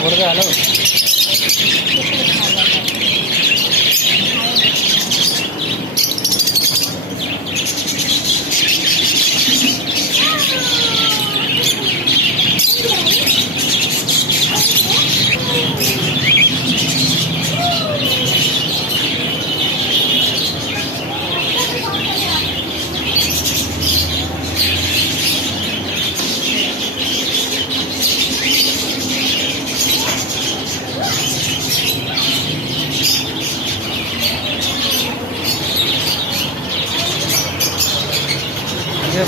బుడద hello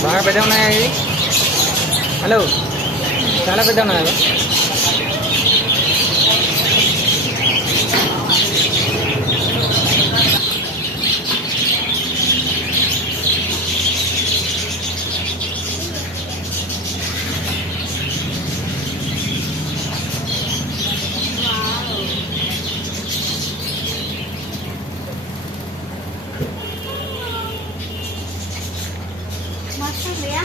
బాగా పెద్ద ఉన్నాయా ఇది హలో చాలా పెద్ద ఉన్నాయా मस्त भैया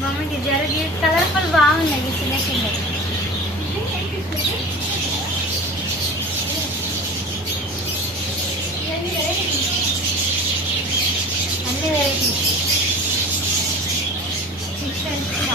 मम्मी की जरा कलरफुल బాగున్నాయి చిన్న చిన్న అన్ని వెరైటీ చిన్న చిన్న